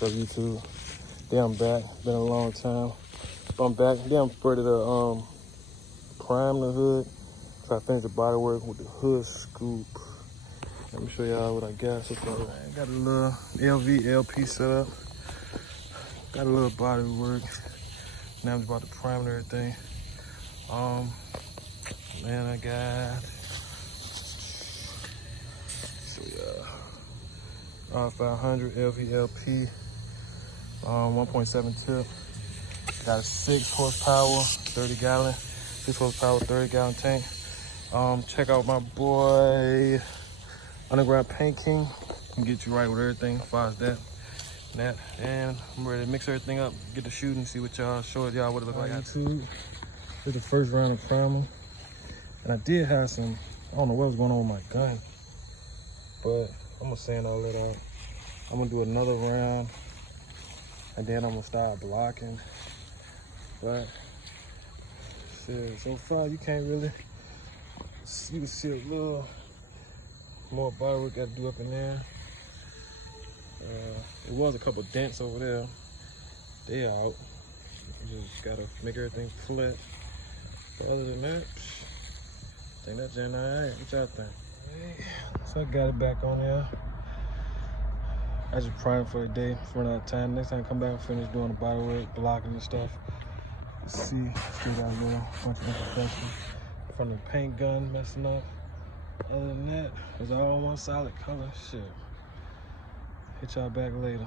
What's up, YouTube? Damn, back. Been a long time. But I'm back. Damn, ready to prime the hood. So I finished the body work with the hood scoop. Let me show y'all what I got so far. I got a little LV LP set up. Got a little body work. Now I'm just about to prime and everything. Man, I got R500 LV LP, 1.7 tip. Got a 6 horsepower, 30 gallon, 6 horsepower, 30 gallon tank. Check out my boy Underground Paint King. Can get you right with everything as far as that. And I'm ready to mix everything up, get to shooting, see what y'all, show y'all what it look like. YouTube, this is the first round of primer. And I did have some, I don't know what was going on with my gun, but I'm gonna sand all that out. I'm gonna do another round, and then I'm gonna start blocking. But shit, so far you can't really, you can see a little more body work got to do up in there. It was a couple dents over there. They out. You just gotta make everything flat. But other than that, I think that's all right. What y'all think? So I got it back on there. I just primed for the day, for another time. Next time I come back and finish doing the body work, blocking and stuff. Let's see, still got a little bunch of imperfection from the paint gun messing up. Other than that, it's all one solid color. Shit. Hit y'all back later.